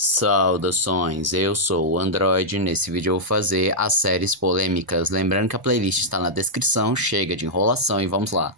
Saudações, eu sou o Android. Nesse vídeo eu vou fazer as séries polêmicas. Lembrando que a playlist está na descrição, chega de enrolação e vamos lá.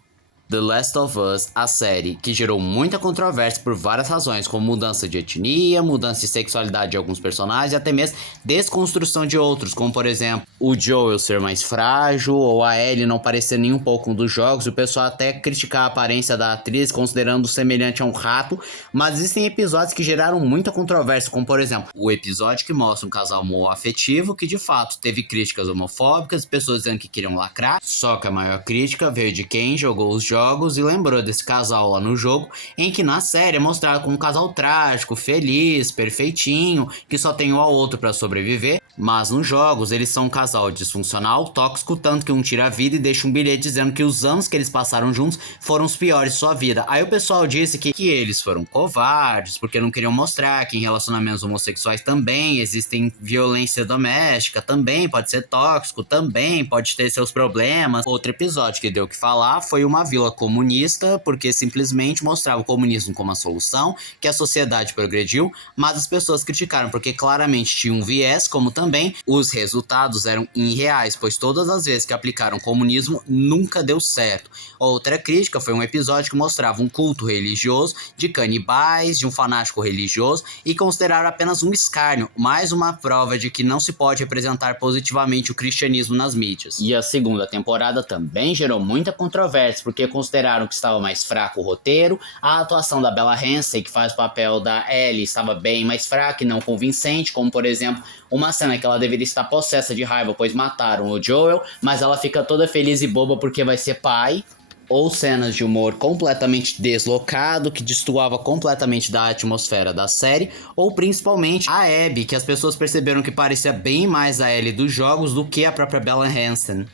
The Last of Us, a série que gerou muita controvérsia por várias razões, como mudança de etnia, mudança de sexualidade de alguns personagens e até mesmo desconstrução de outros, como por exemplo, o Joel ser mais frágil ou a Ellie não parecer nem um pouco um dos jogos, e o pessoal até criticar a aparência da atriz, considerando semelhante a um rato, mas existem episódios que geraram muita controvérsia, como por exemplo, o episódio que mostra um casal homoafetivo que de fato teve críticas homofóbicas, pessoas dizendo que queriam lacrar, só que a maior crítica veio de quem jogou os jogos e lembrou desse casal lá no jogo, em que na série é mostrado como um casal trágico, feliz, perfeitinho, que só tem um ao outro pra sobreviver, mas nos jogos eles são um casal disfuncional, tóxico, tanto que um tira a vida e deixa um bilhete dizendo que os anos que eles passaram juntos foram os piores de sua vida. Aí o pessoal disse que eles foram covardes, porque não queriam mostrar que em relacionamentos homossexuais também existem violência doméstica, também pode ser tóxico, também pode ter seus problemas. Outro episódio que deu o que falar foi uma vila comunista, porque simplesmente mostrava o comunismo como a solução, que a sociedade progrediu, mas as pessoas criticaram porque claramente tinha um viés, como também os resultados eram irreais, pois todas as vezes que aplicaram comunismo nunca deu certo. Outra crítica foi um episódio que mostrava um culto religioso de canibais, de um fanático religioso, e consideraram apenas um escárnio, mais uma prova de que não se pode representar positivamente o cristianismo nas mídias. E a segunda temporada também gerou muita controvérsia, porque consideraram que estava mais fraco o roteiro, a atuação da Bella Ramsey, que faz o papel da Ellie, estava bem mais fraca e não convincente, como por exemplo, uma cena que ela deveria estar possessa de raiva, pois mataram o Joel, mas ela fica toda feliz e boba porque vai ser pai. Ou cenas de humor completamente deslocado, que destoava completamente da atmosfera da série, ou principalmente a Abby, que as pessoas perceberam que parecia bem mais a Ellie dos jogos do que a própria Bella Ramsey.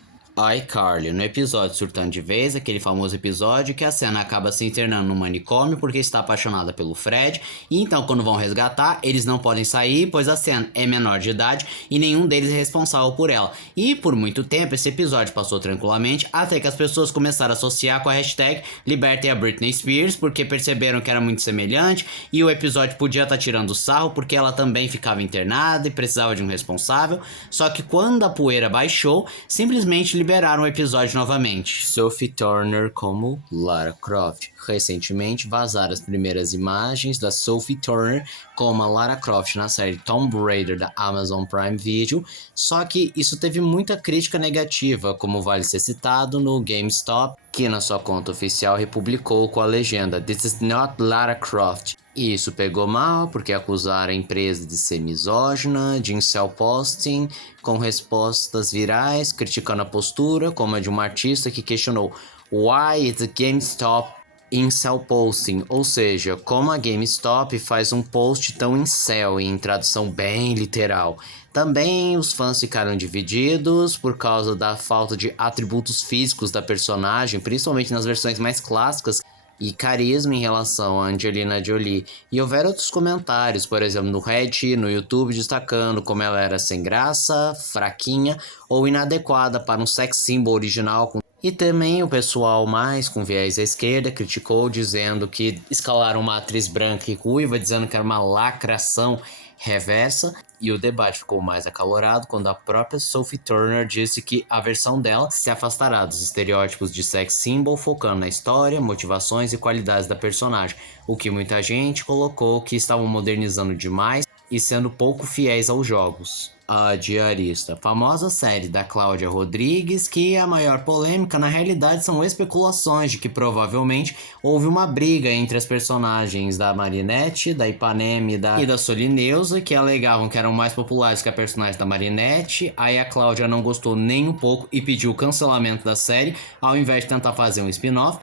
iCarly, no episódio Surtando de Vez, aquele famoso episódio que a Senna acaba se internando no manicômio porque está apaixonada pelo Fred, e então quando vão resgatar, eles não podem sair, pois a Senna é menor de idade e nenhum deles é responsável por ela. E por muito tempo esse episódio passou tranquilamente, até que as pessoas começaram a associar com a hashtag Libertem a Britney Spears, porque perceberam que era muito semelhante, e o episódio podia estar tirando sarro porque ela também ficava internada e precisava de um responsável, só que quando a poeira baixou, simplesmente liberaram o episódio novamente. Sophie Turner como Lara Croft. Recentemente vazaram as primeiras imagens da Sophie Turner como a Lara Croft na série Tomb Raider da Amazon Prime Video, só que isso teve muita crítica negativa, como vale ser citado no GameStop, que na sua conta oficial republicou com a legenda "This is not Lara Croft". E isso pegou mal, porque acusaram a empresa de ser misógina, de incel posting, com respostas virais, criticando a postura, como a de uma artista que questionou "Why is the GameStop incel posting?", ou seja, como a GameStop faz um post tão incel, em tradução bem literal. Também os fãs ficaram divididos por causa da falta de atributos físicos da personagem, principalmente nas versões mais clássicas, e carisma em relação a Angelina Jolie. E houveram outros comentários, por exemplo, no Reddit, no YouTube, destacando como ela era sem graça, fraquinha ou inadequada para um sex symbol original. E também o pessoal mais com viés à esquerda criticou, dizendo que escalaram uma atriz branca e ruiva, dizendo que era uma lacração reversa, e o debate ficou mais acalorado quando a própria Sophie Turner disse que a versão dela se afastará dos estereótipos de sex symbol, focando na história, motivações e qualidades da personagem, o que muita gente colocou que estavam modernizando demais e sendo pouco fiéis aos jogos. A Diarista, famosa série da Cláudia Rodrigues, que a maior polêmica na realidade são especulações de que provavelmente houve uma briga entre as personagens da Marinette, da Ipanema e da Solineusa, que alegavam que eram mais populares que a personagem da Marinette. Aí a Cláudia não gostou nem um pouco e pediu o cancelamento da série, ao invés de tentar fazer um spin-off.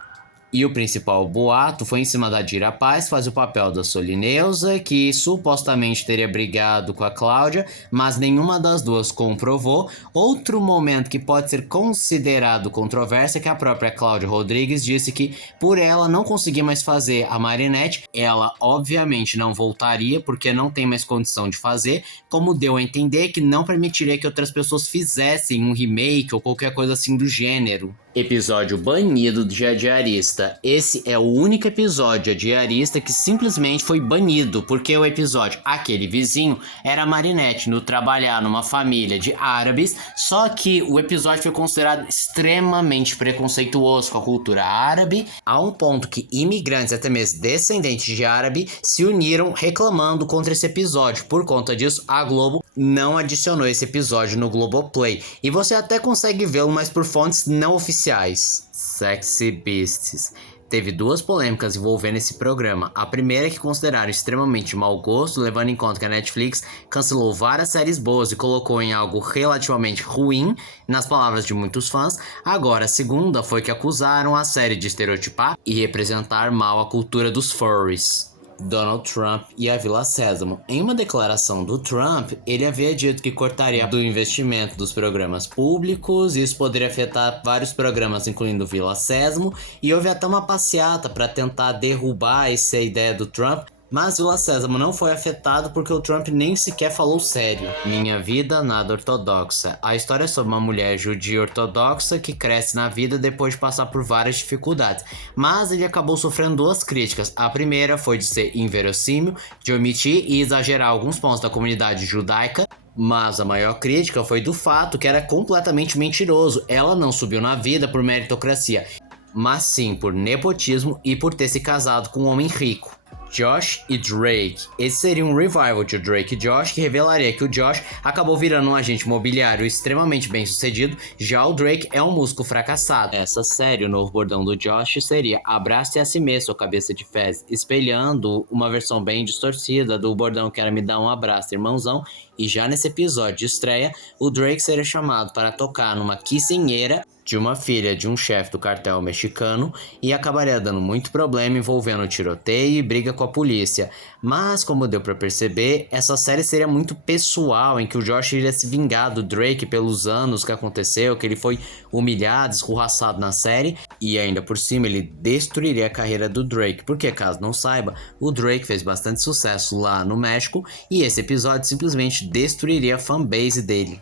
E o principal boato foi em cima da Dira Paz, faz o papel da Solineusa, que supostamente teria brigado com a Cláudia, mas nenhuma das duas comprovou. Outro momento que pode ser considerado controverso é que a própria Cláudia Rodrigues disse que, por ela não conseguir mais fazer a Marinette, ela obviamente não voltaria porque não tem mais condição de fazer, como deu a entender que não permitiria que outras pessoas fizessem um remake ou qualquer coisa assim do gênero. Episódio banido de Diarista. Esse é o único episódio de Diarista que simplesmente foi banido, porque o episódio Aquele Vizinho era Marinette no trabalhar numa família de árabes, só que o episódio foi considerado extremamente preconceituoso com a cultura árabe, a um ponto que imigrantes, até mesmo descendentes de árabe, se uniram reclamando contra esse episódio. Por conta disso, a Globo não adicionou esse episódio no Globoplay, e você até consegue vê-lo, mas por fontes não oficiais. Sexy Beasts. Teve duas polêmicas envolvendo esse programa. A primeira é que consideraram extremamente mau gosto, levando em conta que a Netflix cancelou várias séries boas e colocou em algo relativamente ruim, nas palavras de muitos fãs. Agora, a segunda foi que acusaram a série de estereotipar e representar mal a cultura dos furries. Donald Trump e a Vila Sésamo. Em uma declaração do Trump, ele havia dito que cortaria do investimento dos programas públicos, e isso poderia afetar vários programas, incluindo Vila Sésamo, e houve até uma passeata para tentar derrubar essa ideia do Trump. Mas Vila Sésamo não foi afetado porque o Trump nem sequer falou sério. Minha Vida Nada Ortodoxa. A história é sobre uma mulher judia ortodoxa que cresce na vida depois de passar por várias dificuldades. Mas ele acabou sofrendo duas críticas. A primeira foi de ser inverossímil, de omitir e exagerar alguns pontos da comunidade judaica. Mas a maior crítica foi do fato que era completamente mentiroso. Ela não subiu na vida por meritocracia, mas sim por nepotismo e por ter se casado com um homem rico. Josh e Drake. Esse seria um revival de Drake e Josh, que revelaria que o Josh acabou virando um agente imobiliário extremamente bem sucedido, já o Drake é um músico fracassado. Essa série, o novo bordão do Josh seria abrace a si mesmo, sua cabeça de fezes, espelhando uma versão bem distorcida do bordão que era me dá um abraço, irmãozão. E já nesse episódio de estreia, o Drake seria chamado para tocar numa quinceanheira de uma filha de um chefe do cartel mexicano e acabaria dando muito problema envolvendo tiroteio e briga com a polícia. Mas, como deu pra perceber, essa série seria muito pessoal, em que o Josh iria se vingar do Drake pelos anos que aconteceu, que ele foi humilhado, escorraçado na série, e ainda por cima ele destruiria a carreira do Drake, porque, caso não saiba, o Drake fez bastante sucesso lá no México e esse episódio simplesmente destruiria a fanbase dele.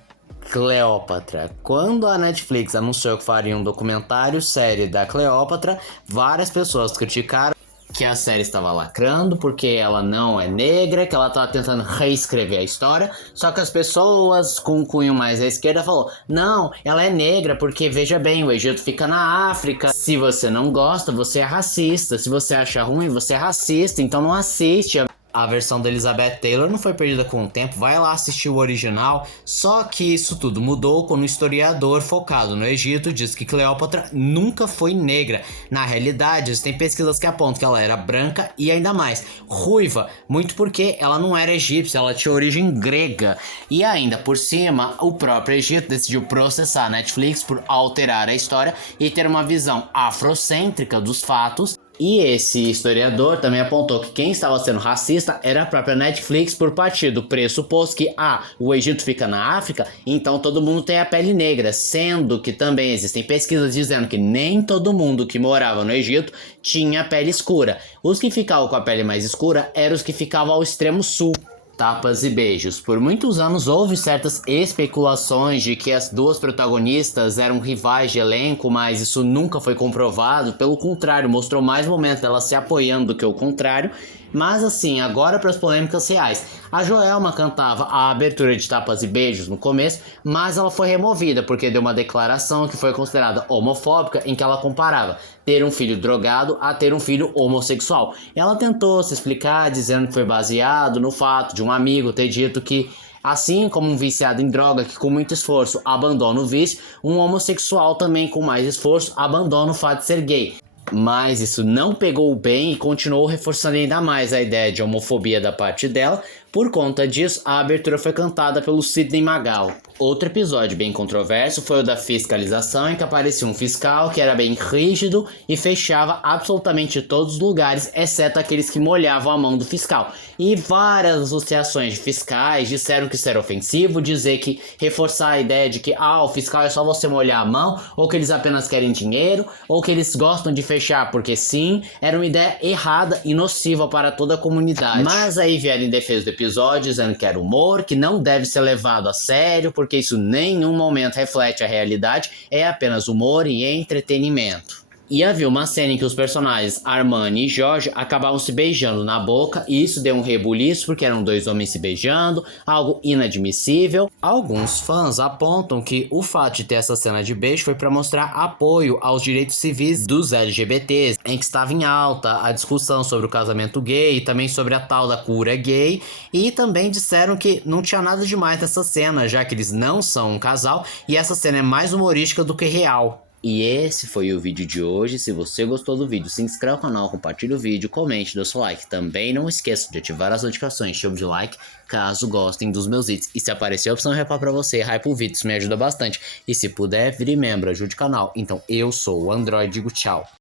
Cleópatra. Quando a Netflix anunciou que faria um documentário série da Cleópatra, várias pessoas criticaram que a série estava lacrando porque ela não é negra, que ela estava tentando reescrever a história. Só que as pessoas com um cunho mais à esquerda falou: não, ela é negra porque, veja bem, o Egito fica na África. Se você não gosta, você é racista. Se você acha ruim, você é racista, então não assiste. A versão da Elizabeth Taylor não foi perdida com o tempo, vai lá assistir o original. Só que isso tudo mudou quando um historiador focado no Egito diz que Cleópatra nunca foi negra. Na realidade, existem pesquisas que apontam que ela era branca e ainda mais, ruiva, muito porque ela não era egípcia, ela tinha origem grega. E ainda por cima, o próprio Egito decidiu processar a Netflix por alterar a história e ter uma visão afrocêntrica dos fatos. E esse historiador também apontou que quem estava sendo racista era a própria Netflix, por partir do pressuposto que o Egito fica na África, então todo mundo tem a pele negra, sendo que também existem pesquisas dizendo que nem todo mundo que morava no Egito tinha pele escura. Os que ficavam com a pele mais escura eram os que ficavam ao extremo sul. Tapas e beijos. Por muitos anos houve certas especulações de que as duas protagonistas eram rivais de elenco, mas isso nunca foi comprovado. Pelo contrário, mostrou mais momentos delas se apoiando do que o contrário. Mas assim, agora para as polêmicas reais. A Joelma cantava a abertura de Tapas e Beijos no começo, mas ela foi removida porque deu uma declaração que foi considerada homofóbica, em que ela comparava ter um filho drogado a ter um filho homossexual. Ela tentou se explicar dizendo que foi baseado no fato de um amigo ter dito que, assim como um viciado em droga que com muito esforço abandona o vício, um homossexual também com mais esforço abandona o fato de ser gay. Mas isso não pegou bem e continuou reforçando ainda mais a ideia de homofobia da parte dela. Por conta disso, a abertura foi cantada pelo Sidney Magal. Outro episódio bem controverso foi o da fiscalização, em que aparecia um fiscal que era bem rígido e fechava absolutamente todos os lugares, exceto aqueles que molhavam a mão do fiscal. E várias associações de fiscais disseram que isso era ofensivo, dizer que reforçar a ideia de que o fiscal é só você molhar a mão, ou que eles apenas querem dinheiro, ou que eles gostam de fechar porque sim, era uma ideia errada e nociva para toda a comunidade. Mas aí vieram em defesa do episódio, dizendo que era humor, que não deve ser levado a sério, porque porque isso em nenhum momento reflete a realidade, é apenas humor e entretenimento. E havia uma cena em que os personagens Armani e Jorge acabavam se beijando na boca, e isso deu um rebuliço porque eram dois homens se beijando, algo inadmissível. Alguns fãs apontam que o fato de ter essa cena de beijo foi para mostrar apoio aos direitos civis dos LGBTs, em que estava em alta a discussão sobre o casamento gay e também sobre a tal da cura gay, e também disseram que não tinha nada demais nessa cena, já que eles não são um casal e essa cena é mais humorística do que real. E esse foi o vídeo de hoje. Se você gostou do vídeo, se inscreva no canal, compartilhe o vídeo, comente, dê seu like. Também não esqueça de ativar as notificações, chame de like, caso gostem dos meus vídeos. E se aparecer a opção hypar pra você, hype o vídeo, isso me ajuda bastante. E se puder, vire membro, ajude o canal. Então eu sou o Android, digo tchau.